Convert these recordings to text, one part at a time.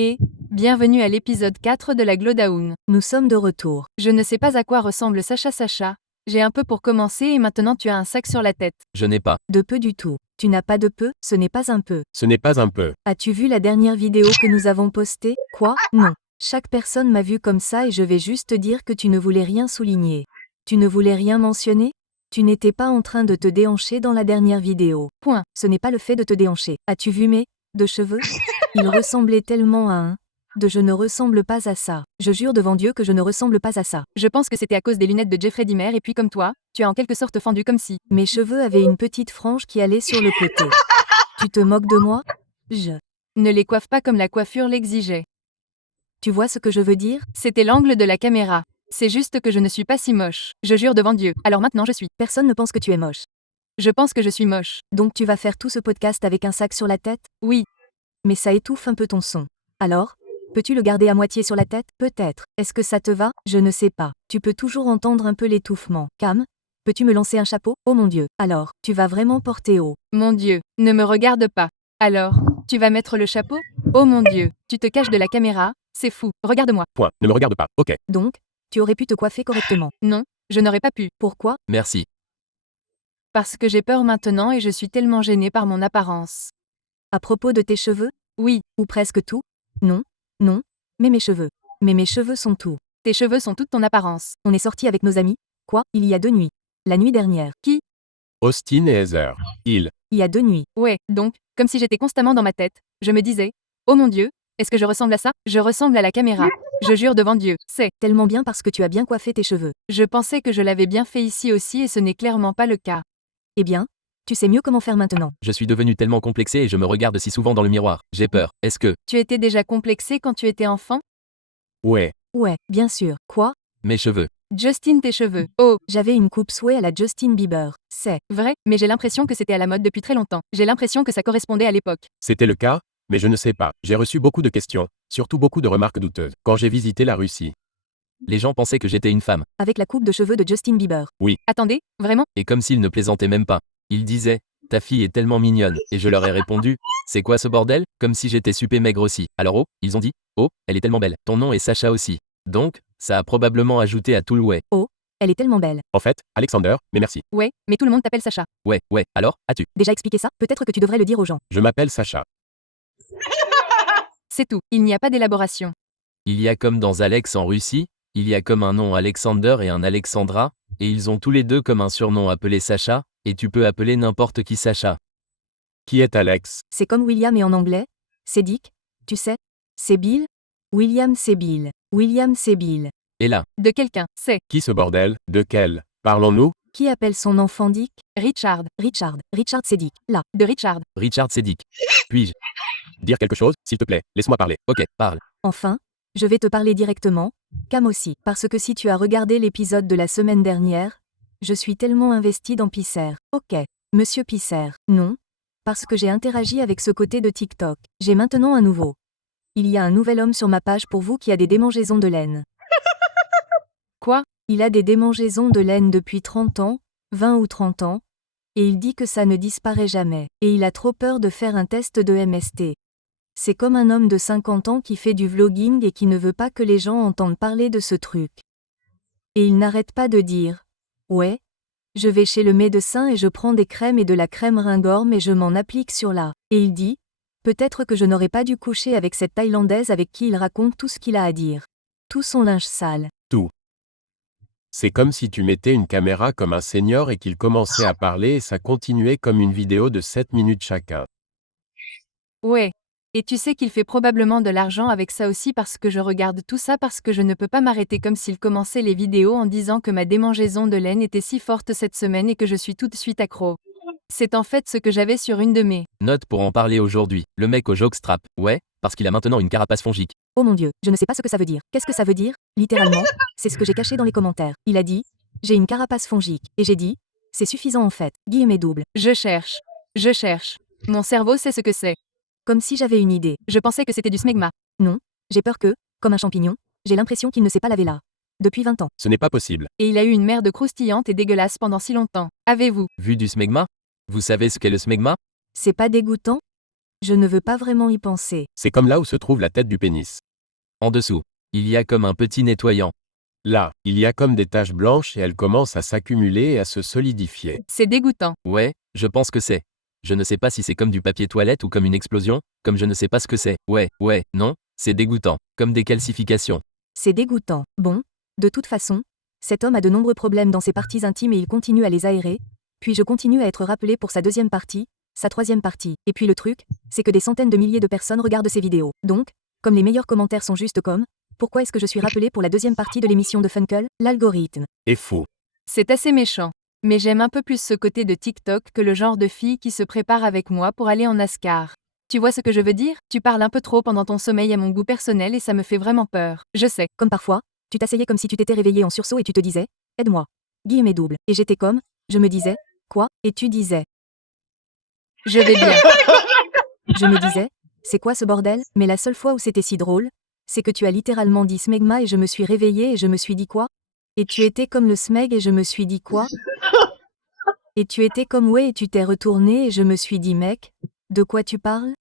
Et bienvenue à l'épisode 4 de la Glowdown. Nous sommes de retour. Je ne sais pas à quoi ressemble Sacha. J'ai un peu pour commencer et maintenant tu as un sac sur la tête. Je n'ai pas. De peu du tout. Tu n'as pas de peu, ce n'est pas un peu. Ce n'est pas un peu. As-tu vu la dernière vidéo que nous avons postée? Quoi? Non. Chaque personne m'a vu comme ça et je vais juste dire que tu ne voulais rien souligner. Tu ne voulais rien mentionner? Tu n'étais pas en train de te déhancher dans la dernière vidéo. Point. Ce n'est pas le fait de te déhancher. As-tu vu mes de cheveux? Ils ressemblaient tellement à un de je ne ressemble pas à ça. Je jure devant Dieu que je ne ressemble pas à ça. Je pense que c'était à cause des lunettes de Jeffrey Dahmer et puis comme toi, tu as en quelque sorte fendu comme si. Mes cheveux avaient une petite frange qui allait sur le côté. Tu te moques de moi? Ne les coiffe pas comme la coiffure l'exigeait. Tu vois ce que je veux dire? C'était l'angle de la caméra. C'est juste que je ne suis pas si moche. Je jure devant Dieu. Alors maintenant je suis. Personne ne pense que tu es moche. Je pense que je suis moche. Donc tu vas faire tout ce podcast avec un sac sur la tête? Oui. Mais ça étouffe un peu ton son. Alors? Peux-tu le garder à moitié sur la tête? Peut-être. Est-ce que ça te va? Je ne sais pas. Tu peux toujours entendre un peu l'étouffement. Cam? Peux-tu me lancer un chapeau? Oh mon Dieu. Alors, tu vas vraiment porter haut. Mon Dieu, ne me regarde pas. Alors, tu vas mettre le chapeau? Oh mon Dieu, tu te caches de la caméra? C'est fou. Regarde-moi. Point. Ne me regarde pas. Ok. Donc, tu aurais pu te coiffer correctement. Non, je n'aurais pas pu. Pourquoi? Merci. Parce que j'ai peur maintenant et je suis tellement gênée par mon apparence. À propos de tes cheveux? Oui, Ou presque tout? Non. Non. Mais mes cheveux. Mais mes cheveux sont tout. tes cheveux sont toute ton apparence. On est sortis avec nos amis? Quoi? Il y a 2 nuits. La nuit dernière. Qui? Austin et Heather. Ils. Il y a 2 nuits. Ouais, donc, comme si j'étais constamment dans ma tête, je me disais, oh mon Dieu, est-ce que je ressemble à ça? Je ressemble à la caméra. Je jure devant Dieu, c'est. Tellement bien parce que tu as bien coiffé tes cheveux. Je pensais que je l'avais bien fait ici aussi et ce n'est clairement pas le cas. Eh bien, tu sais mieux comment faire maintenant. Je suis devenu tellement complexé et je me regarde si souvent dans le miroir. J'ai peur. Est-ce que... Tu étais déjà complexé quand tu étais enfant? Ouais. Ouais, bien sûr. Quoi? Mes cheveux. Justin, tes cheveux. Oh, J'avais une coupe souhait à la Justin Bieber. C'est. vrai, mais j'ai l'impression que c'était à la mode depuis très longtemps. J'ai l'impression que ça correspondait à l'époque. C'était le cas, mais je ne sais pas. J'ai reçu beaucoup de questions, surtout beaucoup de remarques douteuses, quand j'ai visité la Russie. Les gens pensaient que j'étais une femme. Avec la coupe de cheveux de Justin Bieber. Attendez, vraiment? Et comme s'ils ne plaisantaient même pas. Ils disaient, ta fille est tellement mignonne. Et je leur ai répondu, c'est quoi ce bordel? Comme si j'étais super maigre aussi. Alors oh, ils ont dit, oh, elle est tellement belle. Ton nom est Sacha aussi. Donc, ça a probablement ajouté à tout le ouais. Elle est tellement belle. En fait, Alexander, mais merci. Ouais, mais tout le monde t'appelle Sacha. Ouais, alors, as-tu? Déjà expliqué ça? Peut-être que tu devrais le dire aux gens. Je m'appelle Sacha. C'est tout, il n'y a pas d'élaboration. Il y a comme dans Alex en Russie, il y a comme un nom Alexander et un Alexandra, et ils ont tous les deux comme un surnom appelé Sacha, et tu peux appeler n'importe qui Sacha. Qui est Alex? C'est comme William et en anglais? C'est Dick? Tu sais? C'est Bill? William c'est Bill. William c'est Bill. Et là, De quelqu'un, c'est qui ce bordel? De quel? Parlons-nous? Qui appelle son enfant Dick? Richard. Richard. Richard c'est Dick. Là. De Richard. Richard Sédic. Puis-je dire quelque chose, s'il te plaît? Laisse-moi parler. Ok, parle. Enfin, je vais te parler directement, Cam aussi, parce que si tu as regardé l'épisode de la semaine dernière, je suis tellement investi dans Pisser. Ok, Monsieur Pisser. Non, parce que j'ai interagi avec ce côté de TikTok. J'ai maintenant un nouveau. Il y a un nouvel homme sur ma page pour vous qui a des démangeaisons de laine. Quoi? Il a des démangeaisons de laine depuis 30 ans, 20 ou 30 ans, et il dit que ça ne disparaît jamais, et il a trop peur de faire un test de MST. C'est comme un homme de 50 ans qui fait du vlogging et qui ne veut pas que les gens entendent parler de ce truc. Et il n'arrête pas de dire « Ouais, je vais chez le médecin et je prends des crèmes et de la crème ringorme et je m'en applique sur là. » Et il dit « Peut-être que je n'aurais pas dû coucher avec cette Thaïlandaise avec qui il raconte tout ce qu'il a à dire. Tout son linge sale. » C'est comme si tu mettais une caméra comme un senior et qu'il commençait à parler et ça continuait comme une vidéo de 7 minutes chacun. Ouais. Et tu sais qu'il fait probablement de l'argent avec ça aussi parce que je regarde tout ça parce que je ne peux pas m'arrêter comme s'il commençait les vidéos en disant que ma démangeaison de laine était si forte cette semaine et que je suis tout de suite accro. C'est en fait ce que j'avais sur une de mes. Note pour en parler aujourd'hui. Le mec au jockstrap. Ouais, parce qu'il a maintenant une carapace fongique. Oh mon Dieu, je ne sais pas ce que ça veut dire. Qu'est-ce que ça veut dire? Littéralement, c'est ce que j'ai caché dans les commentaires. Il a dit « J'ai une carapace fongique » et j'ai dit « C'est suffisant en fait, guillemets double. Je cherche. Je cherche. Mon cerveau sait ce que c'est. » Comme si j'avais une idée. Je pensais que c'était du smegma. Non, j'ai peur que, comme un champignon, j'ai l'impression qu'il ne s'est pas lavé là. Depuis 20 ans. Ce n'est pas possible. Et il a eu une merde croustillante et dégueulasse pendant si longtemps. Avez-vous? Vu du smegma? Vous savez ce qu'est le smegma? C'est pas dégoûtant? Je ne veux pas vraiment y penser. C'est comme là où se trouve la tête du pénis. En dessous, il y a comme un petit nettoyant. Là, il y a comme des taches blanches et elles commencent à s'accumuler et à se solidifier. C'est dégoûtant. Ouais, je pense que c'est. Je ne sais pas si c'est comme du papier toilette ou comme une explosion, comme je ne sais pas ce que c'est. Ouais, non, c'est dégoûtant. Comme des calcifications. C'est dégoûtant. Bon, de toute façon, cet homme a de nombreux problèmes dans ses parties intimes et il continue à les aérer, puis je continue à être rappelé pour sa deuxième partie, sa troisième partie. Et puis le truc, c'est que des centaines de milliers de personnes regardent ces vidéos. Donc, comme les meilleurs commentaires sont juste comme, pourquoi est-ce que je suis rappelé pour la deuxième partie de l'émission de Funkel? L'algorithme. Et fou. C'est assez méchant. Mais j'aime un peu plus ce côté de TikTok que le genre de fille qui se prépare avec moi pour aller en NASCAR. Tu vois ce que je veux dire? Tu parles un peu trop pendant ton sommeil à mon goût personnel et ça me fait vraiment peur. Je sais. Comme parfois, tu t'asseyais comme si tu t'étais réveillé en sursaut et tu te disais, aide-moi. Guillemets double. Et j'étais comme, je me disais, quoi? Et tu disais, Je vais bien. je me disais, c'est quoi ce bordel? Mais la seule fois où c'était si drôle, c'est que tu as littéralement dit smegma et je me suis réveillée et je me suis dit quoi? Et tu étais comme le smeg et je me suis dit quoi? Et tu étais comme ouais et tu t'es retourné et je me suis dit mec, de quoi tu parles?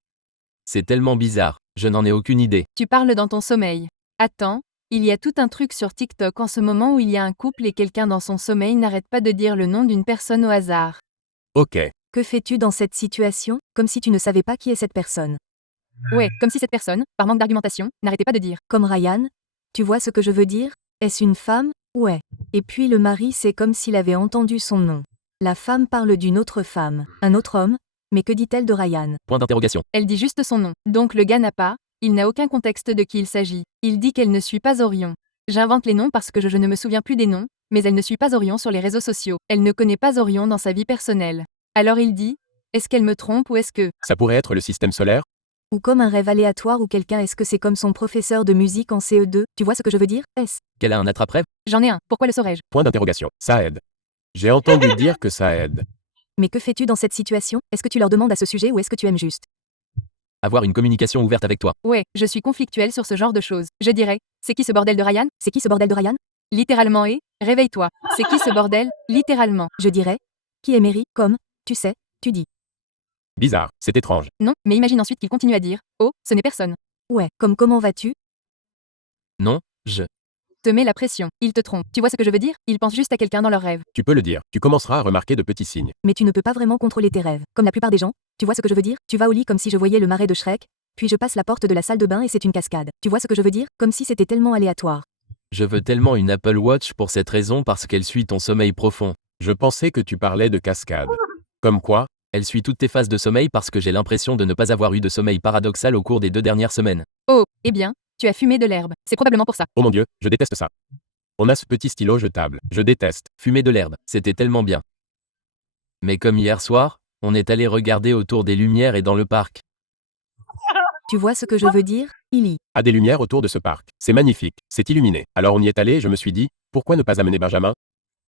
C'est tellement bizarre. Je n'en ai aucune idée. Tu parles dans ton sommeil. Attends, il y a tout un truc sur TikTok en ce moment où il y a un couple et quelqu'un dans son sommeil n'arrête pas de dire le nom d'une personne au hasard. Ok. Que fais-tu dans cette situation? Comme si tu ne savais pas qui est cette personne. Ouais, comme si cette personne, par manque d'argumentation, n'arrêtait pas de dire. Comme Ryan? Tu vois ce que je veux dire? Est-ce une femme? Ouais. Et puis le mari c'est comme s'il avait entendu son nom. La femme parle d'une autre femme, un autre homme, mais que dit-elle de Ryan? Point d'interrogation. Elle dit juste son nom. Donc le gars n'a pas, il n'a aucun contexte de qui il s'agit. Il dit qu'elle ne suit pas Orion. J'invente les noms parce que je ne me souviens plus des noms, mais elle ne suit pas Orion sur les réseaux sociaux. Elle ne connaît pas Orion dans sa vie personnelle. Alors il dit, est-ce qu'elle me trompe ou est-ce que... Ça pourrait être le système solaire? Ou comme un rêve aléatoire ou quelqu'un est-ce que c'est comme son professeur de musique en CE2? Tu vois ce que je veux dire? Est-ce? Qu'elle a un attrape-rêve? J'en ai un, pourquoi le saurais-je? Point d'interrogation. Ça aide. J'ai entendu dire que ça aide. Mais que fais-tu dans cette situation? Est-ce que tu leur demandes à ce sujet ou est-ce que tu aimes juste? Avoir une communication ouverte avec toi. Ouais, je suis conflictuelle sur ce genre de choses. Je dirais, c'est qui ce bordel de Ryan? C'est qui ce bordel de Ryan? Littéralement et, réveille-toi. C'est qui ce bordel? Littéralement. Je dirais, qui est Mary? Comme, tu sais, tu dis. Bizarre. C'est étrange. Non, mais imagine ensuite qu'il continue à dire, oh, ce n'est personne. Ouais, comme comment vas-tu? Non, je. Te met la pression. Il te trompe. Tu vois ce que je veux dire? Il pense juste à quelqu'un dans leur rêve. Tu peux le dire. Tu commenceras à remarquer de petits signes. Mais tu ne peux pas vraiment contrôler tes rêves. Comme la plupart des gens, tu vois ce que je veux dire? Tu vas au lit comme si je voyais le marais de Shrek, puis je passe la porte de la salle de bain et c'est une cascade. Tu vois ce que je veux dire? Comme si c'était tellement aléatoire. Je veux tellement une Apple Watch pour cette raison parce qu'elle suit ton sommeil profond. Je pensais que tu parlais de cascade. Comme quoi? Elle suit toutes tes phases de sommeil parce que j'ai l'impression de ne pas avoir eu de sommeil paradoxal au cours des 2 dernières semaines. Oh, eh bien, tu as fumé de l'herbe. C'est probablement pour ça. Oh mon Dieu, je déteste ça. On a ce petit stylo jetable. Je déteste. Fumer de l'herbe, c'était tellement bien. Mais comme hier soir, on est allé regarder autour des lumières et dans le parc. Tu vois ce que je veux dire? Il y. A des lumières autour de ce parc. C'est magnifique. C'est illuminé. Alors on y est allé et je me suis dit, pourquoi ne pas amener Benjamin?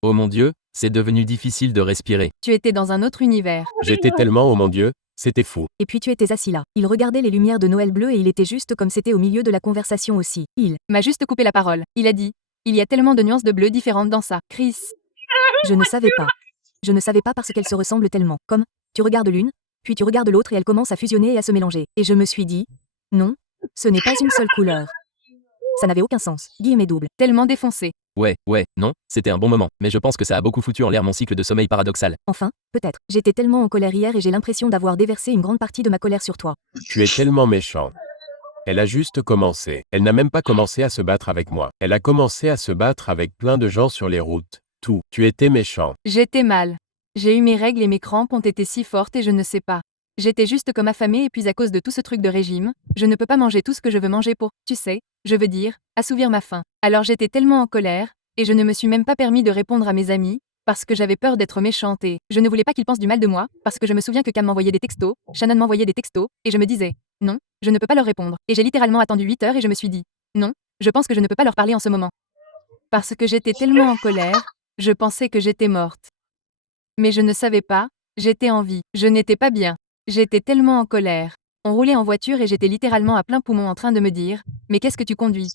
Oh mon Dieu, c'est devenu difficile de respirer. Tu étais dans un autre univers. J'étais tellement, oh mon Dieu, c'était fou. Et puis tu étais assis là. Il regardait les lumières de Noël bleu et il était juste comme c'était au milieu de la conversation aussi. Il. M'a juste coupé la parole. Il a dit, il y a tellement de nuances de bleu différentes dans ça. Chris. Je ne savais pas. Je ne savais pas parce qu'elles se ressemblent tellement. Comme, tu regardes l'une, puis tu regardes l'autre et elles commencent à fusionner et à se mélanger. Et je me suis dit, non, ce n'est pas une seule couleur. Ça n'avait aucun sens. Guillemets double. Tellement défoncé. Ouais, non, c'était un bon moment, mais je pense que ça a beaucoup foutu en l'air mon cycle de sommeil paradoxal. Enfin, peut-être. J'étais tellement en colère hier et j'ai l'impression d'avoir déversé une grande partie de ma colère sur toi. Tu es tellement méchant. Elle a juste commencé. Elle n'a même pas commencé à se battre avec moi. Elle a commencé à se battre avec plein de gens sur les routes. Tout. Tu étais méchant. J'étais mal. J'ai eu mes règles et mes crampes ont été si fortes et je ne sais pas. J'étais juste comme affamée et puis à cause de tout ce truc de régime, je ne peux pas manger tout ce que je veux manger pour, tu sais, je veux dire, assouvir ma faim. Alors j'étais tellement en colère, et je ne me suis même pas permis de répondre à mes amis, parce que j'avais peur d'être méchante et je ne voulais pas qu'ils pensent du mal de moi, parce que je me souviens que Cam m'envoyait des textos, Shannon m'envoyait des textos, et je me disais, non, je ne peux pas leur répondre. Et j'ai littéralement attendu 8 heures et je me suis dit, non, je pense que je ne peux pas leur parler en ce moment. Parce que j'étais tellement en colère, je pensais que j'étais morte. Mais je ne savais pas, j'étais en vie, je n'étais pas bien. J'étais tellement en colère. On roulait en voiture et j'étais littéralement à plein poumon en train de me dire, mais qu'est-ce que tu conduis?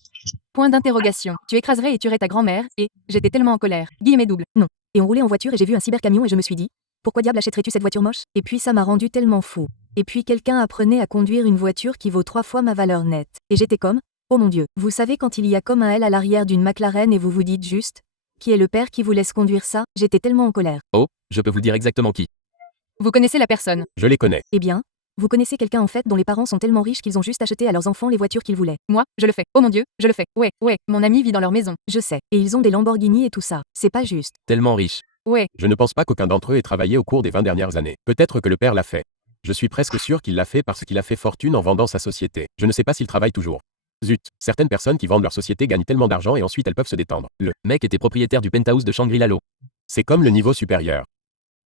Point d'interrogation. Tu écraserais et tuerais ta grand-mère, et j'étais tellement en colère. Guillemets double. Non. Et on roulait en voiture et j'ai vu un cybercamion et je me suis dit, pourquoi diable achèterais-tu cette voiture moche? Et puis ça m'a rendu tellement fou. Et puis quelqu'un apprenait à conduire une voiture qui vaut 3 fois ma valeur nette. Et j'étais comme, oh mon Dieu, vous savez quand il y a comme un L à l'arrière d'une McLaren et vous vous dites juste, qui est le père qui vous laisse conduire ça? J'étais tellement en colère. Oh, je peux vous dire exactement qui. Vous connaissez la personne. Je les connais. Eh bien, vous connaissez quelqu'un en fait dont les parents sont tellement riches qu'ils ont juste acheté à leurs enfants les voitures qu'ils voulaient. Moi, je le fais. Oh mon Dieu, je le fais. Ouais, mon ami vit dans leur maison. Je sais. Et ils ont des Lamborghini et tout ça. C'est pas juste. Tellement riche. Ouais, Je ne pense pas qu'aucun d'entre eux ait travaillé au cours des 20 dernières années. Peut-être que le père l'a fait. Je suis presque sûr qu'il l'a fait parce qu'il a fait fortune en vendant sa société. Je ne sais pas s'il travaille toujours. Zut, certaines personnes qui vendent leur société gagnent tellement d'argent et ensuite elles peuvent se détendre. Mec était propriétaire du penthouse de Shangri-La Low. C'est comme le niveau supérieur.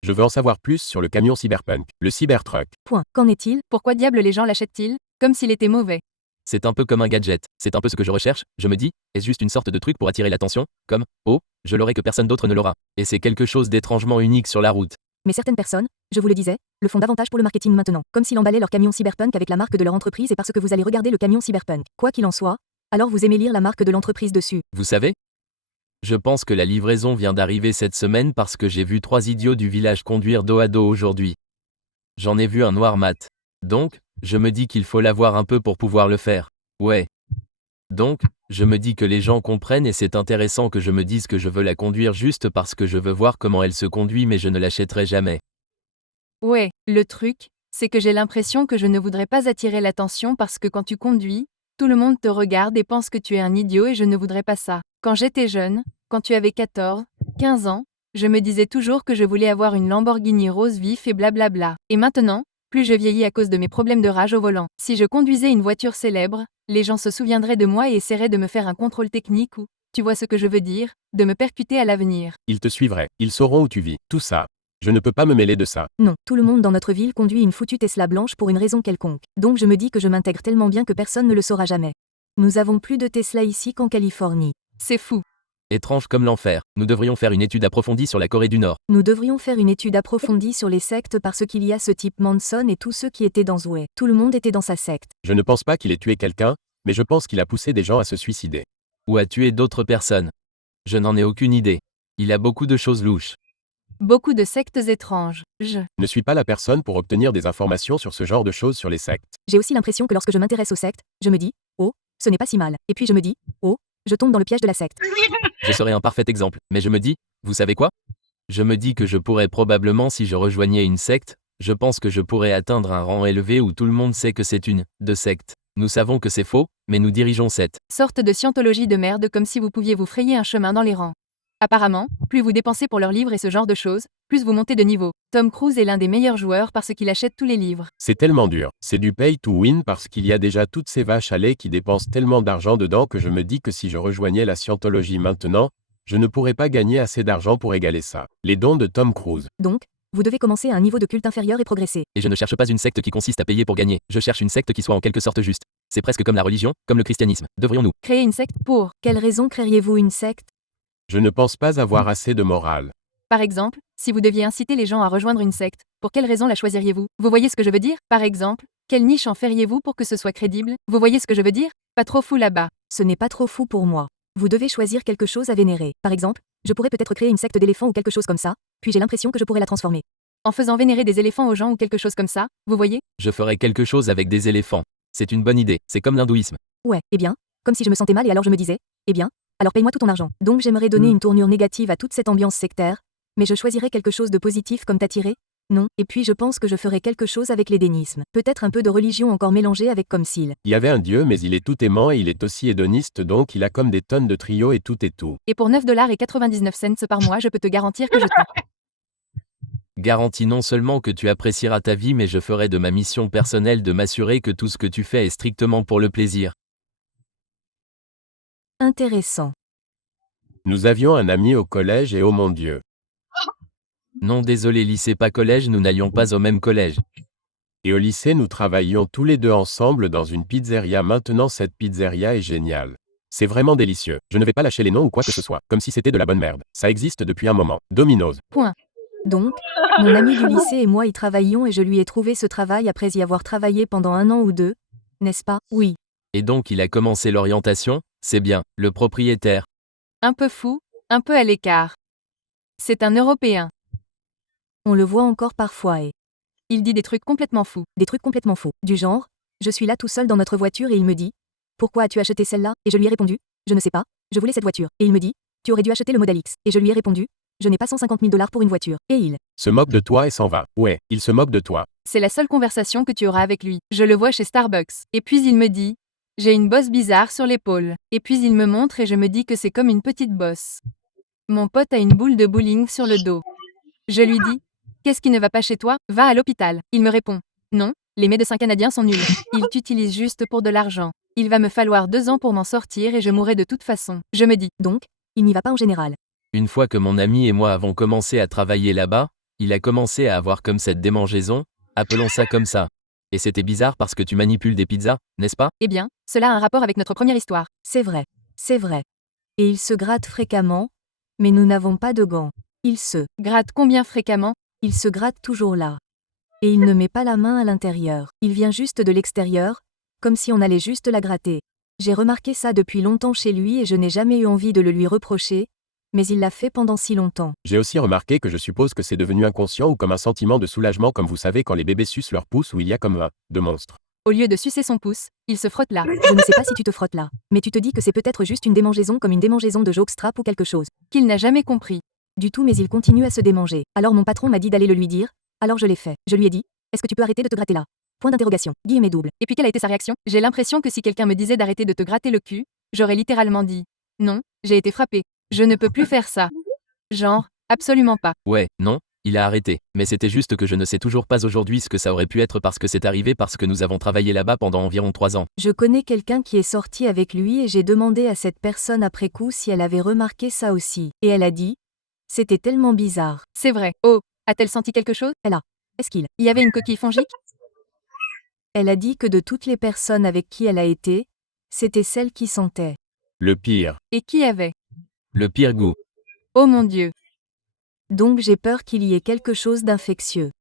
Je veux en savoir plus sur le camion Cyberpunk, le Cybertruck. Point. Qu'en est-il? pourquoi diable les gens l'achètent-ils? Comme s'il était mauvais. C'est un peu comme un gadget. C'est un peu ce que je recherche. Je me dis, est-ce juste une sorte de truc pour attirer l'attention? Comme, oh, je l'aurai que personne d'autre ne l'aura. Et c'est quelque chose d'étrangement unique sur la route. Mais certaines personnes, je vous le disais, le font davantage pour le marketing maintenant. Comme s'ils emballaient leur camion Cyberpunk avec la marque de leur entreprise et parce que vous allez regarder le camion Cyberpunk. Quoi qu'il en soit, alors vous aimez lire la marque de l'entreprise dessus. Vous savez? Je pense que la livraison vient d'arriver cette semaine parce que j'ai vu 3 idiots du village conduire dos à dos aujourd'hui. J'en ai vu un noir mat. Donc, je me dis qu'il faut l'avoir un peu pour pouvoir le faire. Ouais. Donc, je me dis que les gens comprennent et c'est intéressant que je me dise que je veux la conduire juste parce que je veux voir comment elle se conduit mais je ne l'achèterai jamais. Ouais, le truc, c'est que j'ai l'impression que je ne voudrais pas attirer l'attention parce que quand tu conduis, tout le monde te regarde et pense que tu es un idiot et je ne voudrais pas ça. Quand j'étais jeune, quand tu avais 14, 15 ans, je me disais toujours que je voulais avoir une Lamborghini rose vif et blablabla. Et maintenant, plus je vieillis à cause de mes problèmes de rage au volant. Si je conduisais une voiture célèbre, les gens se souviendraient de moi et essaieraient de me faire un contrôle technique ou, tu vois ce que je veux dire, de me percuter à l'avenir. Ils te suivraient. Ils sauront où tu vis. Tout ça. Je ne peux pas me mêler de ça. Non, tout le monde dans notre ville conduit une foutue Tesla blanche pour une raison quelconque. Donc je me dis que je m'intègre tellement bien que personne ne le saura jamais. Nous avons plus de Tesla ici qu'en Californie. C'est fou. Étrange comme l'enfer. Nous devrions faire une étude approfondie sur la Corée du Nord. Nous devrions faire une étude approfondie sur les sectes parce qu'il y a ce type Manson et tous ceux qui étaient dans Zoé. Tout le monde était dans sa secte. Je ne pense pas qu'il ait tué quelqu'un, mais je pense qu'il a poussé des gens à se suicider. Ou à tuer d'autres personnes. Je n'en ai aucune idée. Il a beaucoup de choses louches. Beaucoup de sectes étranges. Je Ne suis pas la personne pour obtenir des informations sur ce genre de choses sur les sectes. J'ai aussi l'impression que lorsque je m'intéresse aux sectes, je me dis, oh, ce n'est pas si mal. Et puis je me dis, oh, je tombe dans le piège de la secte. Je serais un parfait exemple, mais je me dis, vous savez quoi? Je me dis que je pourrais probablement si je rejoignais une secte, je pense que je pourrais atteindre un rang élevé où tout le monde sait que c'est une de secte. Nous savons que c'est faux, mais nous dirigeons cette. sorte de scientologie de merde comme si vous pouviez vous frayer un chemin dans les rangs. Apparemment, plus vous dépensez pour leurs livres et ce genre de choses, plus vous montez de niveau. Tom Cruise est l'un des meilleurs joueurs parce qu'il achète tous les livres. C'est tellement dur. C'est du pay to win parce qu'il y a déjà toutes ces vaches à lait qui dépensent tellement d'argent dedans que je me dis que si je rejoignais la scientologie maintenant, je ne pourrais pas gagner assez d'argent pour égaler ça. Les dons de Tom Cruise. Donc, vous devez commencer à un niveau de culte inférieur et progresser. Et je ne cherche pas une secte qui consiste à payer pour gagner, je cherche une secte qui soit en quelque sorte juste. C'est presque comme la religion, comme le christianisme. Devrions-nous? Créer une secte pour, Quelle raison créeriez-vous une secte? Je ne pense pas avoir assez de morale. par exemple, si vous deviez inciter les gens à rejoindre une secte, pour quelle raison la choisiriez-vous? Vous voyez ce que je veux dire? Par exemple, quelle niche en feriez-vous pour que ce soit crédible? Vous voyez ce que je veux dire? Pas trop fou là-bas. Ce n'est pas trop fou pour moi. Vous devez choisir quelque chose à vénérer. Par exemple, je pourrais peut-être créer une secte d'éléphants ou quelque chose comme ça, puis j'ai l'impression que je pourrais la transformer. En faisant vénérer des éléphants aux gens ou quelque chose comme ça, vous voyez? Je ferais quelque chose avec des éléphants. C'est une bonne idée, c'est comme l'hindouisme. Ouais, eh bien, comme si je me sentais mal et alors je me disais, eh bien, alors paye-moi tout ton argent. Donc j'aimerais donner une tournure négative à toute cette ambiance sectaire, mais je choisirais quelque chose de positif comme t'attirer? Non, et puis je pense que je ferais quelque chose avec l'édénisme. Peut-être un peu de religion encore mélangée avec comme s'il. Il y avait un dieu mais il est tout aimant et il est aussi hédoniste donc il a comme des tonnes de trios et tout et tout. Et pour 9,99$ par mois, je peux te garantir que je te... Garantis non seulement que tu apprécieras ta vie mais je ferai de ma mission personnelle de m'assurer que tout ce que tu fais est strictement pour le plaisir. Intéressant. Nous avions un ami au collège et oh mon Dieu. Non désolé lycée pas collège, nous n'allions pas au même collège. Et au lycée nous travaillions tous les deux ensemble dans une pizzeria. Maintenant cette pizzeria est géniale. C'est vraiment délicieux. Je ne vais pas lâcher les noms ou quoi que ce soit, comme si c'était de la bonne merde. Ça existe depuis un moment. Domino's. Point. Donc, mon ami du lycée et moi y travaillions et je lui ai trouvé ce travail après y avoir travaillé pendant 1 an ou 2. N'est-ce pas? Oui. Et donc il a commencé l'orientation, c'est bien, le propriétaire. Un peu fou, un peu à l'écart. C'est un Européen. On le voit encore parfois et Il dit des trucs complètement fous. Des trucs complètement faux. Du genre, je suis là tout seul dans notre voiture et il me dit, pourquoi as-tu acheté celle-là? Et je lui ai répondu, je ne sais pas, je voulais cette voiture. Et il me dit, tu aurais dû acheter le modèle X. Et je lui ai répondu, je n'ai pas 150 000 $ pour une voiture. Et il Se moque de toi et s'en va. Ouais, il se moque de toi. C'est la seule conversation que tu auras avec lui. Je le vois chez Starbucks. Et puis il me dit, j'ai une bosse bizarre sur l'épaule. Et puis il me montre et je me dis que c'est comme une petite bosse. Mon pote a une boule de bowling sur le dos. Je lui dis, qu'est-ce qui ne va pas chez toi? Va à l'hôpital. Il me répond, non, les médecins canadiens sont nuls. Ils t'utilisent juste pour de l'argent. Il va me falloir 2 ans pour m'en sortir et je mourrai de toute façon. Je me dis, donc, il n'y va pas en général. Une fois que mon ami et moi avons commencé à travailler là-bas, il a commencé à avoir comme cette démangeaison, appelons ça comme ça. Et c'était bizarre parce que tu manipules des pizzas, n'est-ce pas? eh bien, cela a un rapport avec notre première histoire. C'est vrai. C'est vrai. Et il se gratte fréquemment, mais nous n'avons pas de gants. Il se Gratte combien fréquemment? Il se gratte toujours là. Et il ne met pas la main à l'intérieur. Il vient juste de l'extérieur, comme si on allait juste la gratter. J'ai remarqué ça depuis longtemps chez lui et je n'ai jamais eu envie de le lui reprocher, mais il l'a fait pendant si longtemps. J'ai aussi remarqué que je suppose que c'est devenu inconscient ou comme un sentiment de soulagement comme vous savez quand les bébés sucent leur pouce où il y a comme un de monstre. Au lieu de sucer son pouce, il se frotte là. Je ne sais pas si tu te frottes là, mais tu te dis que c'est peut-être juste une démangeaison comme une démangeaison de jockstrap ou quelque chose. Qu'il n'a jamais compris. Du tout mais il continue à se démanger. Alors mon patron m'a dit d'aller le lui dire, alors je l'ai fait. Je lui ai dit, est-ce que tu peux arrêter de te gratter là? Point d'interrogation, guillemets double. Et puis quelle a été sa réaction? J'ai l'impression que si quelqu'un me disait d'arrêter de te gratter le cul, j'aurais littéralement dit, non, j'ai été frappé. Je ne peux plus faire ça. Genre, absolument pas. Ouais, non, il a arrêté. Mais c'était juste que je ne sais toujours pas aujourd'hui ce que ça aurait pu être parce que c'est arrivé parce que nous avons travaillé là-bas pendant environ 3 ans. Je connais quelqu'un qui est sorti avec lui et j'ai demandé à cette personne après coup si elle avait remarqué ça aussi. Et elle a dit, c'était tellement bizarre. C'est vrai. Oh, a-t-elle senti quelque chose? Est-ce qu'il Y avait une coquille fongique? Elle a dit que de toutes les personnes avec qui elle a été, c'était celle qui sentait. Le pire. Et qui avait? Le pire goût. Oh mon Dieu. Donc j'ai peur qu'il y ait quelque chose d'infectieux.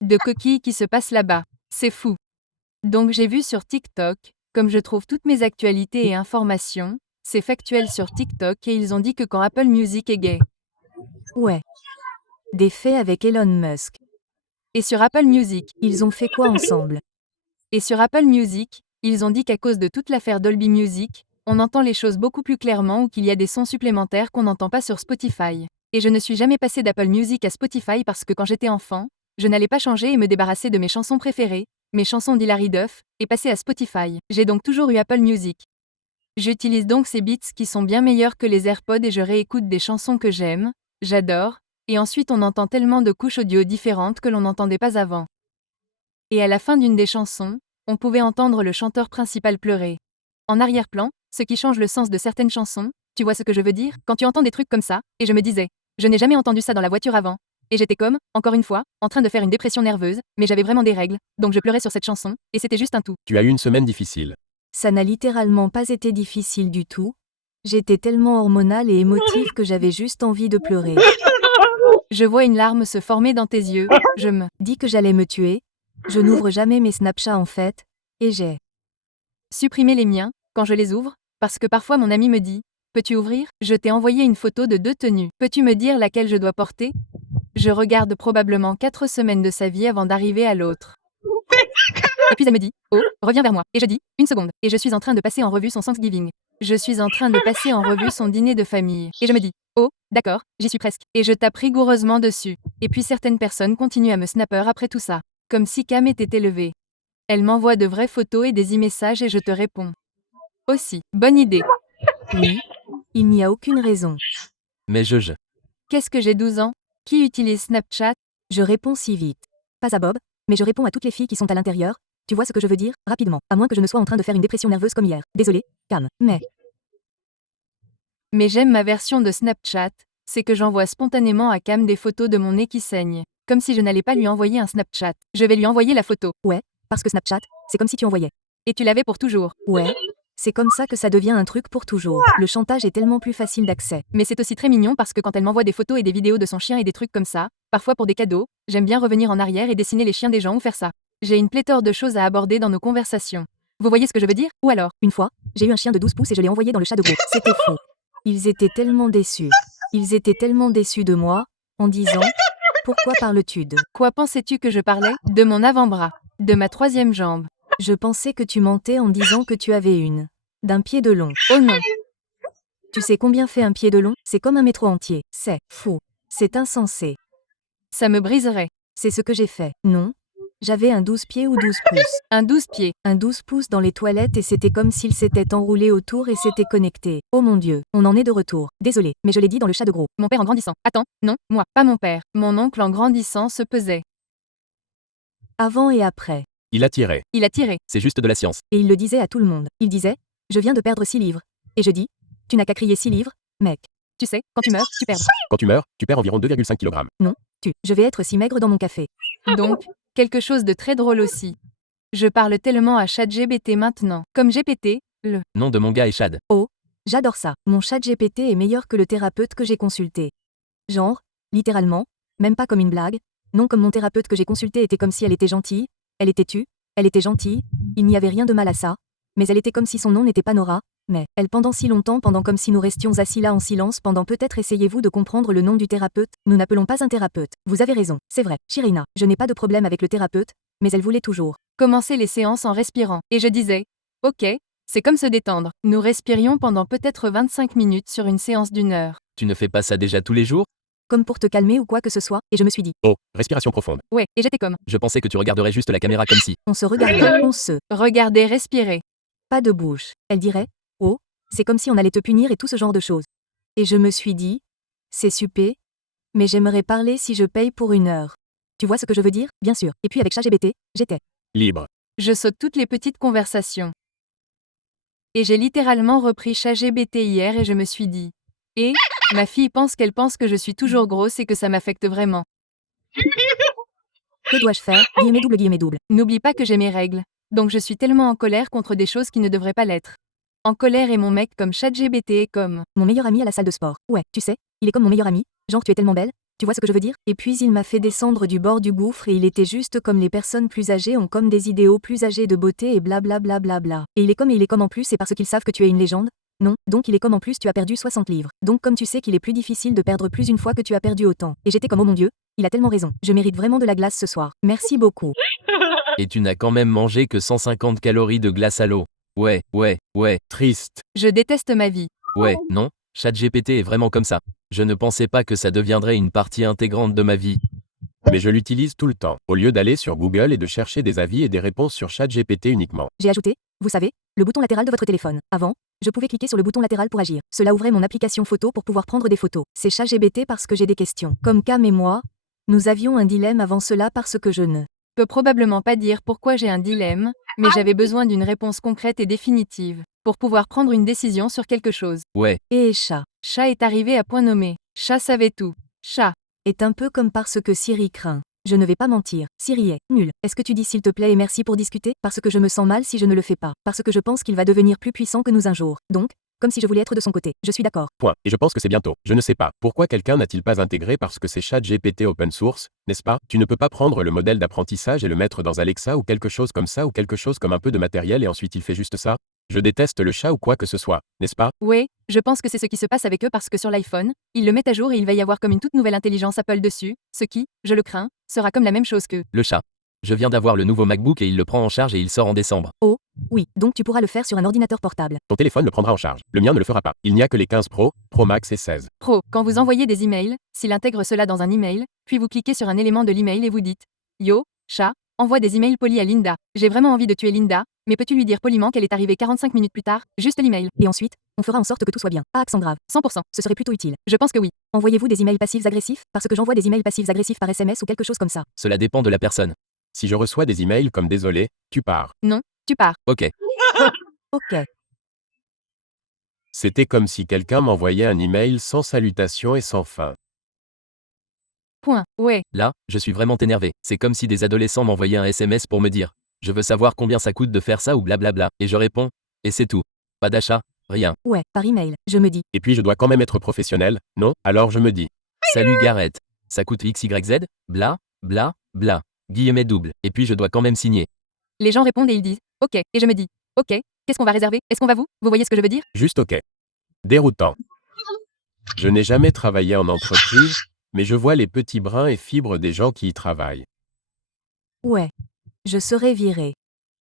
De coquilles qui se passent là-bas. C'est fou. Donc j'ai vu sur TikTok, comme je trouve toutes mes actualités et informations, c'est factuel sur TikTok et ils ont dit que quand Apple Music est gay. Ouais. Des faits avec Elon Musk. Et sur Apple Music. Ils ont fait quoi ensemble? Et sur Apple Music, ils ont dit qu'à cause de toute l'affaire Dolby Music, on entend les choses beaucoup plus clairement ou qu'il y a des sons supplémentaires qu'on n'entend pas sur Spotify. Et je ne suis jamais passé d'Apple Music à Spotify parce que quand j'étais enfant, je n'allais pas changer et me débarrasser de mes chansons préférées, mes chansons d'Hilary Duff, et passer à Spotify. J'ai donc toujours eu Apple Music. J'utilise donc ces beats qui sont bien meilleurs que les AirPods et je réécoute des chansons que j'aime, j'adore, et ensuite on entend tellement de couches audio différentes que l'on n'entendait pas avant. Et à la fin d'une des chansons, on pouvait entendre le chanteur principal pleurer. En arrière-plan, ce qui change le sens de certaines chansons, tu vois ce que je veux dire? Quand tu entends des trucs comme ça, et je me disais, je n'ai jamais entendu ça dans la voiture avant, et j'étais comme, encore une fois, en train de faire une dépression nerveuse, mais j'avais vraiment des règles, donc je pleurais sur cette chanson, et c'était juste un tout. Tu as eu une semaine difficile. Ça n'a littéralement pas été difficile du tout. J'étais tellement hormonale et émotive que j'avais juste envie de pleurer. Je vois une larme se former dans tes yeux, je me Dis que j'allais me tuer. Je n'ouvre jamais mes Snapchats en fait, et j'ai supprimer les miens, quand je les ouvre, parce que parfois mon ami me dit, peux-tu ouvrir? Je t'ai envoyé une photo de 2 tenues. Peux-tu me dire laquelle je dois porter? Je regarde probablement 4 semaines de sa vie avant d'arriver à l'autre. Et puis elle me dit, oh, reviens vers moi. Et je dis, une seconde. Et je suis en train de passer en revue son Thanksgiving. Je suis en train de passer en revue son dîner de famille. Et je me dis, oh, d'accord, j'y suis presque. Et je tape rigoureusement dessus. Et puis certaines personnes continuent à me snapper après tout ça. Comme si Cam était élevée. Elle m'envoie de vraies photos et des e-messages et je te réponds. Aussi, bonne idée. oui. Il n'y a aucune raison. Mais je. Qu'est-ce que j'ai 12 ans? Qui utilise Snapchat? Je réponds si vite. Pas à Bob, mais je réponds à toutes les filles qui sont à l'intérieur. Tu vois ce que je veux dire? Rapidement. À moins que je ne sois en train de faire une dépression nerveuse comme hier. Désolé, Cam. Mais j'aime ma version de Snapchat, c'est que j'envoie spontanément à Cam des photos de mon nez qui saigne. Comme si je n'allais pas lui envoyer un Snapchat. Je vais lui envoyer la photo. Parce que Snapchat, c'est comme si tu envoyais. Et tu l'avais pour toujours. Ouais. C'est comme ça que ça devient un truc pour toujours. Le chantage est tellement plus facile d'accès. Mais c'est aussi très mignon parce que quand elle m'envoie des photos et des vidéos de son chien et des trucs comme ça, parfois pour des cadeaux, j'aime bien revenir en arrière et dessiner les chiens des gens ou faire ça. J'ai une pléthore de choses à aborder dans nos conversations. Vous voyez ce que je veux dire? Ou alors, Une fois, j'ai eu un chien de 12 pouces et je l'ai envoyé dans le chat de groupe. C'était faux. Ils étaient tellement déçus. Ils étaient tellement déçus de moi, en disant Pourquoi parles-tu de? Quoi pensais-tu que je parlais? De mon avant-bras. De ma troisième jambe. Je pensais que tu mentais en disant que tu avais d'un pied de long. Oh non. Tu sais combien fait un pied de long? C'est comme un métro entier. C'est fou. C'est insensé. Ça me briserait. C'est ce que j'ai fait. Non. J'avais un 12 pieds ou 12 pouces. Un 12 pieds. Un 12 pouces dans les toilettes et c'était comme s'il s'était enroulé autour et s'était connecté. Oh mon Dieu, on en est de retour. Désolé, mais je l'ai dit dans le chat de gros. Mon père en grandissant. Attends, non, moi, pas mon père. Mon oncle en grandissant se pesait. Avant et après. Il a tiré. Il a tiré. C'est juste de la science. Et il le disait à tout le monde. Il disait, je viens de perdre 6 livres. Et je dis, tu n'as qu'à crier 6 livres, mec. Tu sais, quand tu meurs, tu perds. Quand tu meurs, tu perds environ 2,5 kg. Je vais être si maigre dans mon café. Donc, quelque chose de très drôle aussi. Je parle tellement à ChatGPT maintenant. Comme GPT, le Nom de mon gars est Chad. J'adore ça. Mon chat GPT est meilleur que le thérapeute que j'ai consulté. Genre, littéralement, même pas comme une blague. Non, comme mon thérapeute que j'ai consulté était comme si elle était gentille. Elle était gentille. Il n'y avait rien de mal à ça. Mais elle était comme si son nom n'était pas Nora. Mais, elle pendant si longtemps, pendant comme si nous restions assis là en silence pendant peut-être essayez-vous de comprendre le nom du thérapeute. Nous n'appelons pas un thérapeute. Vous avez raison, c'est vrai. Shirina, je n'ai pas de problème avec le thérapeute, mais elle voulait toujours. commencer les séances en respirant. Et je disais, ok, c'est comme se détendre. Nous respirions pendant peut-être 25 minutes sur une séance d'1 heure. Tu ne fais pas ça déjà tous les jours? Comme pour te calmer ou quoi que ce soit, et je me suis dit, Oh, respiration profonde. Ouais, et j'étais comme, Je pensais que tu regarderais juste la caméra comme si. on se regardait, on se. regardez, respirez. Pas de bouche. Elle dirait, oh, c'est comme si on allait te punir et tout ce genre de choses. Et je me suis dit, c'est super, mais j'aimerais parler si je paye pour 1 heure. Tu vois ce que je veux dire? Bien sûr. Et puis avec ChatGPT, j'étais. Libre. Je saute toutes les petites conversations. Et j'ai littéralement repris ChatGPT hier et je me suis dit, et ma fille pense qu'elle pense que je suis toujours grosse et que ça m'affecte vraiment. Que dois-je faire? Guillemets double, guillemets double. N'oublie pas que j'ai mes règles. Donc je suis tellement en colère contre des choses qui ne devraient pas l'être. En colère et mon mec comme ChatGPT est comme. Mon meilleur ami à la salle de sport. Ouais, tu sais, il est comme mon meilleur ami. Genre, tu es tellement belle. Tu vois ce que je veux dire? Et puis il m'a fait descendre du bord du gouffre et il était juste comme les personnes plus âgées ont comme des idéaux plus âgés de beauté et blablabla. Et il est comme en plus c'est parce qu'ils savent que tu es une légende. Non, donc il est comme en plus tu as perdu 60 livres. Donc comme tu sais qu'il est plus difficile de perdre plus une fois que tu as perdu autant. Et j'étais comme oh mon Dieu, il a tellement raison. Je mérite vraiment de la glace ce soir. Merci beaucoup. Et tu n'as quand même mangé que 150 calories de glace à l'eau. Ouais, Triste. Je déteste ma vie. non, ChatGPT est vraiment comme ça. Je ne pensais pas que ça deviendrait une partie intégrante de ma vie. Mais je l'utilise tout le temps. Au lieu d'aller sur Google et de chercher des avis et des réponses sur ChatGPT uniquement. J'ai ajouté, vous savez, le bouton latéral de votre téléphone. Avant, je pouvais cliquer sur le bouton latéral pour agir. Cela ouvrait mon application photo pour pouvoir prendre des photos. C'est ChatGPT parce que j'ai des questions. Comme Cam et moi, nous avions un dilemme avant cela parce que je ne Peux probablement pas dire pourquoi j'ai un dilemme, mais j'avais besoin d'une réponse concrète et définitive pour pouvoir prendre une décision sur quelque chose. Et chat Chat est arrivé à point nommé. Chat savait tout. Chat. est un peu comme parce que Siri craint. Je ne vais pas mentir. Siri est nul. Est-ce que tu dis s'il te plaît et merci pour discuter? Parce que je me sens mal si je ne le fais pas. Parce que je pense qu'il va devenir plus puissant que nous un jour. Donc, comme si je voulais être de son côté. Je suis d'accord. Point. Et je pense que c'est bientôt. Je ne sais pas. Pourquoi quelqu'un n'a-t-il pas intégré parce que c'est ChatGPT open source, n'est-ce pas? Tu ne peux pas prendre le modèle d'apprentissage et le mettre dans Alexa ou quelque chose comme ça ou quelque chose comme un peu de matériel et ensuite il fait juste ça? Je déteste le chat ou quoi que ce soit, n'est-ce pas? Ouais, je pense que c'est ce qui se passe avec eux parce que sur l'iPhone, ils le mettent à jour et il va y avoir comme une toute nouvelle intelligence Apple dessus, ce qui, je le crains, sera comme la même chose que. Le chat. Je viens d'avoir le nouveau MacBook et il le prend en charge et il sort en décembre. Oui, donc tu pourras le faire sur un ordinateur portable. Ton téléphone le prendra en charge. Le mien ne le fera pas. Il n'y a que les 15 Pro, Pro Max et 16. Pro, quand vous envoyez des emails, s'il intègre cela dans un email, puis vous cliquez sur un élément de l'email et vous dites Yo, chat, envoie des emails polis à Linda. J'ai vraiment envie de tuer Linda, mais peux-tu lui dire poliment qu'elle est arrivée 45 minutes plus tard, juste l'email. Et ensuite, on fera en sorte que tout soit bien. Pas accent grave. 100%. Ce serait plutôt utile. Je pense que oui. Envoyez-vous des emails passifs agressifs? Parce que j'envoie des emails passifs agressifs par SMS ou quelque chose comme ça. Cela dépend de la personne. Si je reçois des emails comme désolé, tu pars. Non, tu pars. Ok. Ok. C'était comme si quelqu'un m'envoyait un email sans salutation et sans fin. Point. Ouais. Là, je suis vraiment énervé. C'est comme si des adolescents m'envoyaient un SMS pour me dire je veux savoir combien ça coûte de faire ça ou blablabla. Et je réponds et c'est tout. Pas d'achat, rien. Ouais, par email. Je me dis. Et puis je dois quand même être professionnel, non? Alors je me dis. Salut Gareth. Ça coûte XYZ, bla, bla, bla. Guillemets double. Et puis je dois quand même signer. Les gens répondent et ils disent Ok, et je me dis Ok, qu'est-ce qu'on va réserver? Est-ce qu'on va vous? Vous voyez ce que je veux dire? Juste ok. Déroutant. Je n'ai jamais travaillé en entreprise, Mais je vois les petits brins et fibres des gens qui y travaillent. Ouais. Je serai viré.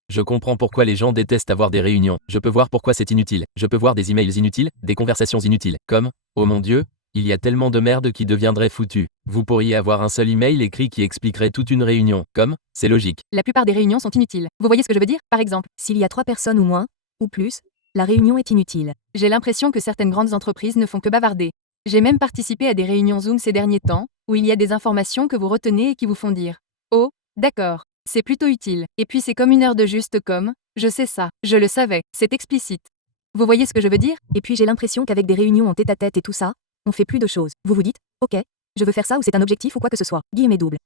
Je comprends pourquoi les gens détestent avoir des réunions. Je peux voir pourquoi c'est inutile. Je peux voir des emails inutiles, des conversations inutiles. Comme, oh mon Dieu, il y a tellement de merde qui deviendrait foutu. Vous pourriez avoir un seul email écrit qui expliquerait toute une réunion. Comme, c'est logique. La plupart des réunions sont inutiles. Vous voyez ce que je veux dire? Par exemple, S'il y a 3 personnes ou moins, ou plus, la réunion est inutile. j'ai l'impression que certaines grandes entreprises ne font que bavarder. J'ai même participé à des réunions Zoom ces derniers temps, où il y a des informations que vous retenez et qui vous font dire oh, d'accord, c'est plutôt utile. Et puis c'est comme une heure de juste comme je sais ça, je le savais, c'est explicite. Vous voyez ce que je veux dire? Et puis j'ai l'impression qu'avec des réunions en tête-à-tête et tout ça, on fait plus de choses. Vous vous dites, ok, je veux faire ça ou c'est un objectif ou quoi que ce soit. Guillemets double.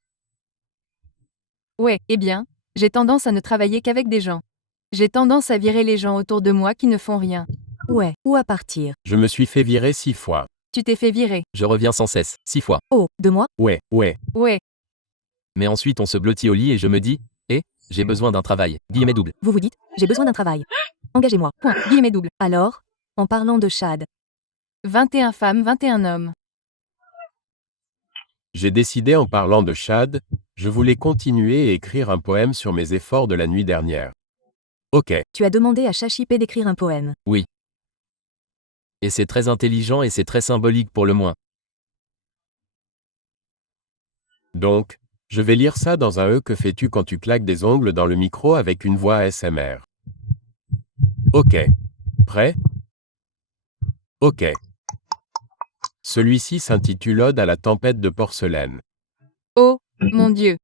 Ouais, eh bien, j'ai tendance à ne travailler qu'avec des gens. J'ai tendance à virer les gens autour de moi qui ne font rien. Ouais, ou à partir. Je me suis fait virer 6 fois. Tu t'es fait virer. Je reviens sans cesse, 6 fois. Oh, 2 mois? Ouais. Ouais, Mais ensuite on se blottit au lit et je me dis, j'ai besoin d'un travail. Guillemets double. Vous vous dites, j'ai besoin d'un travail. Engagez-moi. point, guillemets double. Alors, en parlant de Chad, 21 femmes, 21 hommes. J'ai décidé en parlant de Chad, je voulais continuer et écrire un poème sur mes efforts de la nuit dernière. Ok. tu as demandé à Chachipé d'écrire un poème. Et c'est très intelligent et c'est très symbolique pour le moins. Donc, je vais lire ça dans un que fais-tu quand tu claques des ongles dans le micro avec une voix ASMR. Ok. Prêt? Ok. Celui-ci s'intitule Ode à la tempête de porcelaine. Oh, mon Dieu.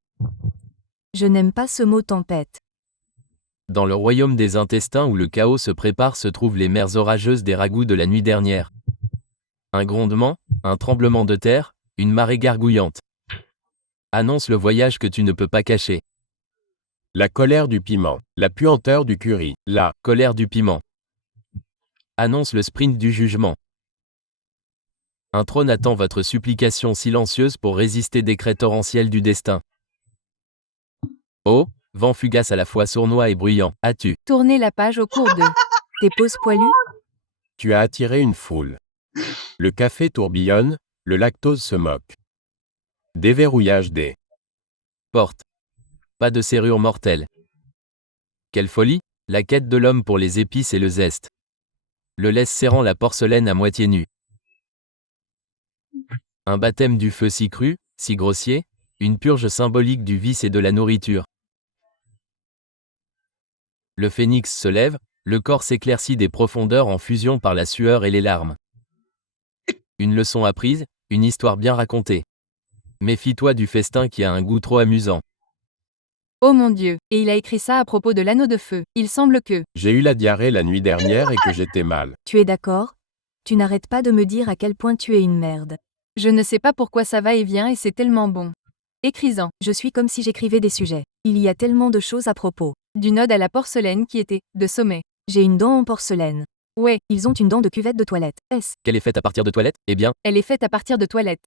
Je n'aime pas ce mot tempête. Dans le royaume des intestins où le chaos se prépare se trouvent les mers orageuses des ragoûts de la nuit dernière. Un grondement, un tremblement de terre, une marée gargouillante. Annonce le voyage que tu ne peux pas cacher. La colère du piment, la puanteur du curry, la Colère du piment. Annonce le sprint du jugement. Un trône attend votre supplication silencieuse pour résister décret torrentiel du destin. Oh, vent fugace à la fois sournois et bruyant, as-tu Tournez la page au cours de Tes pauses poilues? tu as attiré une foule. Le café tourbillonne, le lactose se moque. Déverrouillage des portes. Pas de serrure mortelle. Quelle folie, la quête de l'homme pour les épices et le zeste. Le laisse serrant la porcelaine à moitié nue. Un baptême du feu si cru, si grossier, une purge symbolique du vice et de la nourriture. Le phénix se lève, le corps s'éclaircit des profondeurs en fusion par la sueur et les larmes. Une leçon apprise, une histoire bien racontée. Méfie-toi du festin qui a un goût trop amusant. oh mon Dieu, et il a écrit ça à propos de l'anneau de feu. Il semble que j'ai eu la diarrhée la nuit dernière et que j'étais mal. Tu es d'accord? Tu n'arrêtes pas de me dire à quel point tu es une merde. je ne sais pas pourquoi ça va et vient et c'est tellement bon. Écris-en, Je suis comme si j'écrivais des sujets. Il y a tellement de choses à propos. d'une ode à la porcelaine qui était de sommet. J'ai une dent en porcelaine. Ouais, Ils ont une dent de cuvette de toilette. Est-ce? Qu'elle est faite à partir de toilettes? Eh bien, elle est faite à partir de toilettes.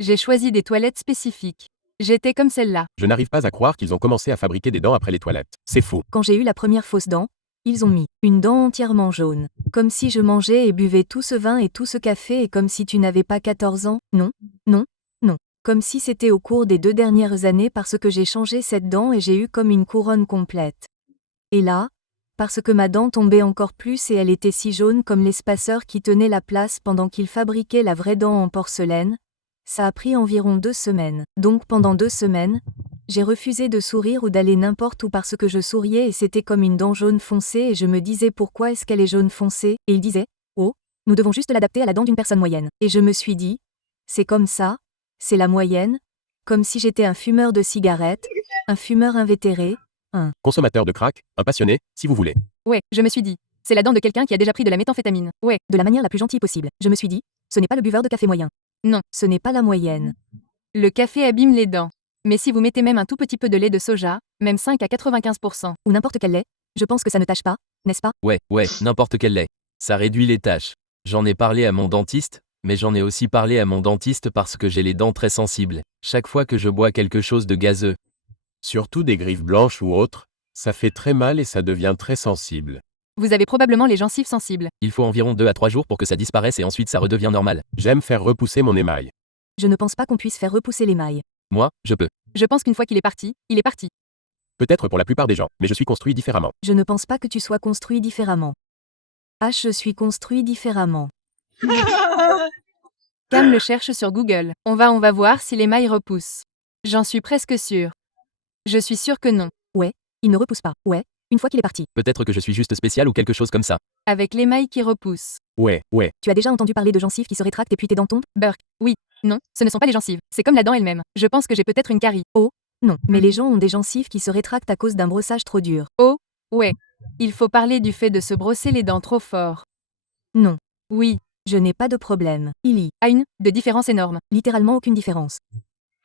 J'ai choisi des toilettes spécifiques. J'étais comme celle-là. Je n'arrive pas à croire qu'ils ont commencé à fabriquer des dents après les toilettes. C'est fou. Quand j'ai eu la première fausse dent, ils ont mis une dent entièrement jaune. Comme si je mangeais et buvais tout ce vin et tout ce café et comme si tu n'avais pas 14 ans. Non, non, non. Comme si c'était au cours des 2 dernières années parce que j'ai changé cette dent et j'ai eu comme une couronne complète. Et là, parce que ma dent tombait encore plus et elle était si jaune comme l'espaceur qui tenait la place pendant qu'il fabriquait la vraie dent en porcelaine, ça a pris environ 2 semaines. Donc pendant 2 semaines, j'ai refusé de sourire ou d'aller n'importe où parce que je souriais et c'était comme une dent jaune foncée et je me disais pourquoi est-ce qu'elle est jaune foncée, et il disait, oh, nous devons juste l'adapter à la dent d'une personne moyenne. Et je me suis dit, c'est comme ça, c'est la moyenne, comme si j'étais un fumeur de cigarettes, un fumeur invétéré, Consommateur de crack, un passionné, si vous voulez. Ouais, je me suis dit. C'est la dent de quelqu'un qui a déjà pris de la méthamphétamine. Ouais, de la manière la plus gentille possible. Je me suis dit, ce n'est pas le buveur de café moyen. Non. Ce n'est pas la moyenne. le café abîme les dents. Mais si vous mettez même un tout petit peu de lait de soja, même 5 à 95%, Ou n'importe quel lait, je pense que ça ne tâche pas, n'est-ce pas? ouais, n'importe quel lait. Ça réduit les tâches. J'en ai parlé à mon dentiste, mais j'en ai aussi parlé à mon dentiste parce que j'ai les dents très sensibles. Chaque fois que je bois quelque chose de gazeux, Surtout des griffes blanches ou autres, ça fait très mal et ça devient très sensible. vous avez probablement les gencives sensibles. il faut environ 2 à 3 jours pour que ça disparaisse et ensuite ça redevient normal. J'aime faire repousser mon émail. Je ne pense pas qu'on puisse faire repousser l'émail. Moi, je peux. Je pense qu'une fois qu'il est parti, il est parti. Peut-être pour la plupart des gens, mais je suis construit différemment. Je ne pense pas que tu sois construit différemment. Je suis construit différemment. Cam le cherche sur Google. On va voir si l'émail repousse. J'en suis presque sûre. Je suis sûre que non. Il ne repousse pas. Ouais, une fois qu'il est parti. Peut-être que je suis juste spécial ou quelque chose comme ça. Avec l'émail qui repousse. Ouais. Tu as déjà entendu parler de gencives qui se rétractent et puis tes dents tombent? Burke. Oui. Non, ce ne sont pas les gencives. C'est comme la dent elle-même. Je pense que j'ai peut-être une carie. Non, mais les gens ont des gencives qui se rétractent à cause d'un brossage trop dur. Ouais. Il faut parler du fait de se brosser les dents trop fort. Non, Oui. je n'ai pas de problème. Il y A une de différence énorme. littéralement aucune différence.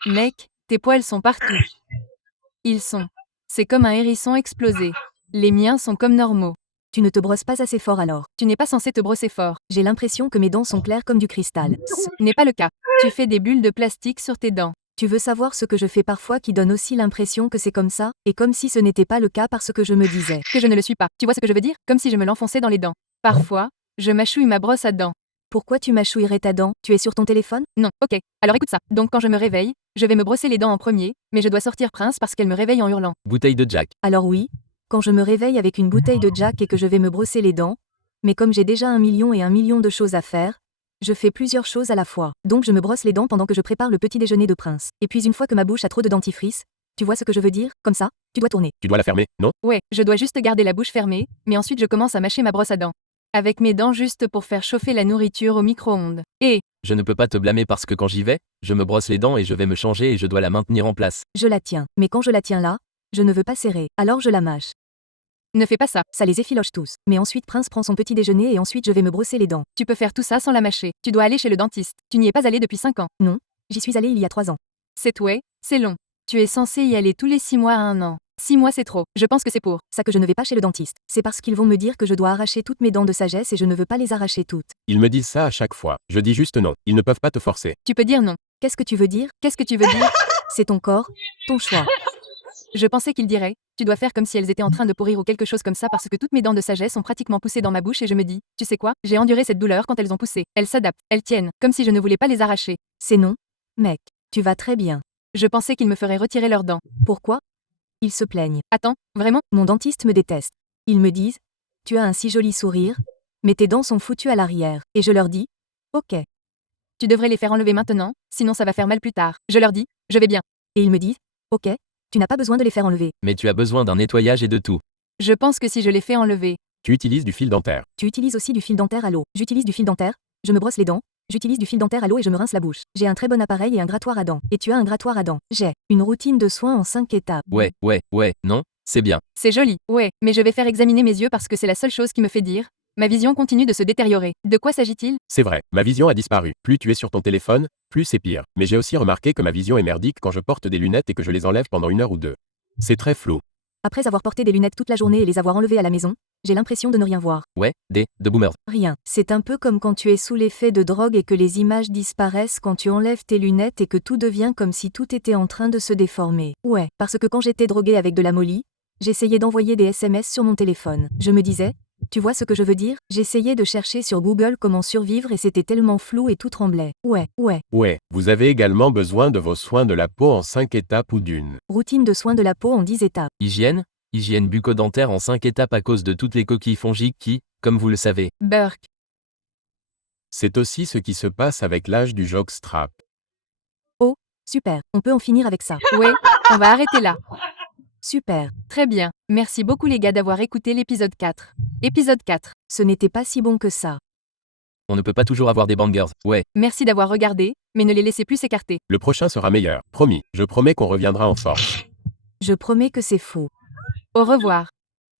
Mec, tes poils sont partout. Ils sont. C'est comme un hérisson explosé. Les miens sont comme normaux. Tu ne te brosses pas assez fort alors. Tu n'es pas censé te brosser fort. J'ai l'impression que mes dents sont claires comme du cristal. Ce n'est pas le cas. Tu fais des bulles de plastique sur tes dents. Tu veux savoir ce que je fais parfois qui donne aussi l'impression que c'est comme ça, et comme si ce n'était pas le cas parce que je me disais. Que je ne le suis pas. Tu vois ce que je veux dire? Comme si je me l'enfonçais dans les dents. Parfois, je mâchouille ma brosse à dents. Pourquoi tu mâchouillerais ta dent? Tu es sur ton téléphone? Non, ok. Alors écoute ça. Donc quand je me réveille, je vais me brosser les dents en premier, mais je dois sortir Prince parce qu'elle me réveille en hurlant. Bouteille de Jack. Alors oui, quand je me réveille avec une bouteille de Jack et que je vais me brosser les dents, mais comme j'ai déjà 1 million de choses à faire, je fais plusieurs choses à la fois. Donc je me brosse les dents pendant que je prépare le petit déjeuner de Prince. Et puis une fois que ma bouche a trop de dentifrice, tu vois ce que je veux dire? Comme ça, tu dois tourner. Tu dois la fermer, non? Ouais, je dois juste garder la bouche fermée, mais ensuite je commence à mâcher ma brosse à dents. Avec mes dents juste pour faire chauffer la nourriture au micro-ondes. Et, Je ne peux pas te blâmer parce que quand j'y vais, je me brosse les dents et je vais me changer et je dois la maintenir en place. Je la tiens. Mais quand je la tiens là, je ne veux pas serrer. Alors je la mâche. ne fais pas ça. Ça les effiloche tous. Mais ensuite Prince prend son petit déjeuner et ensuite je vais me brosser les dents. Tu peux faire tout ça sans la mâcher. Tu dois aller chez le dentiste. Tu n'y es pas allé depuis 5 ans. J'y suis allée il y a 3 ans. C'est long. Tu es censé y aller tous les 6 mois à 1 an. 6 mois c'est trop. Je pense que c'est pour. Ça que je ne vais pas chez le dentiste. C'est parce qu'ils vont me dire que je dois arracher toutes mes dents de sagesse et je ne veux pas les arracher toutes. Ils me disent ça à chaque fois. Je dis juste non. Ils ne peuvent pas te forcer. Tu peux dire non. Qu'est-ce que tu veux dire? Qu'est-ce que tu veux dire? C'est ton corps, ton choix. Je pensais qu'il dirait, tu dois faire comme si elles étaient en train de pourrir ou quelque chose comme ça parce que toutes mes dents de sagesse ont pratiquement poussé dans ma bouche et je me dis, tu sais quoi, j'ai enduré cette douleur quand elles ont poussé. Elles s'adaptent, elles tiennent, comme si je ne voulais pas les arracher. C'est non. Mec, tu vas très bien. Je pensais qu'ils me feraient retirer leurs dents. Pourquoi? Ils se plaignent. Attends, vraiment? Mon dentiste me déteste. Ils me disent, tu as un si joli sourire, mais tes dents sont foutues à l'arrière. Et je leur dis, ok. Tu devrais les faire enlever maintenant, sinon ça va faire mal plus tard. Je leur dis, je vais bien. Et ils me disent, ok, tu n'as pas besoin de les faire enlever. Mais tu as besoin d'un nettoyage et de tout. Je pense que si je les fais enlever, Tu utilises du fil dentaire. Tu utilises aussi du fil dentaire à l'eau. J'utilise du fil dentaire, je me brosse les dents, j'utilise du fil dentaire à l'eau et je me rince la bouche. J'ai un très bon appareil et un grattoir à dents. Et tu as un grattoir à dents. J'ai une routine de soins en 5 étapes. Ouais, non, c'est bien. c'est joli, ouais, mais je vais faire examiner mes yeux parce que c'est la seule chose qui me fait dire, ma vision continue de se détériorer. De quoi s'agit-il? C'est vrai, ma vision a disparu. Plus tu es sur ton téléphone, plus c'est pire. Mais j'ai aussi remarqué que ma vision est merdique quand je porte des lunettes et que je les enlève pendant 1 heure ou 2. C'est très flou. Après avoir porté des lunettes toute la journée et les avoir enlevées à la maison, j'ai l'impression de ne rien voir. Ouais, de boomers. Rien. C'est un peu comme quand tu es sous l'effet de drogue et que les images disparaissent quand tu enlèves tes lunettes et que tout devient comme si tout était en train de se déformer. Ouais, parce que quand j'étais droguée avec de la molly, j'essayais d'envoyer des SMS sur mon téléphone. Je me disais, tu vois ce que je veux dire? J'essayais de chercher sur Google comment survivre et c'était tellement flou et tout tremblait. Ouais. Ouais, vous avez également besoin de vos soins de la peau en 5 étapes ou d'une. Routine de soins de la peau en 10 étapes. Hygiène bucco-dentaire en 5 étapes à cause de toutes les coquilles fongiques qui, comme vous le savez, Burke. C'est aussi ce qui se passe avec l'âge du jockstrap. Super, on peut en finir avec ça. Ouais, on va arrêter là. Super. Très bien. Merci beaucoup les gars d'avoir écouté l'épisode 4. Épisode 4. Ce n'était pas si bon que ça. on ne peut pas toujours avoir des bangers. Ouais, Merci d'avoir regardé, mais ne les laissez plus s'écarter. Le prochain sera meilleur, promis. Je promets qu'on reviendra en force. Je promets que c'est faux. Au revoir.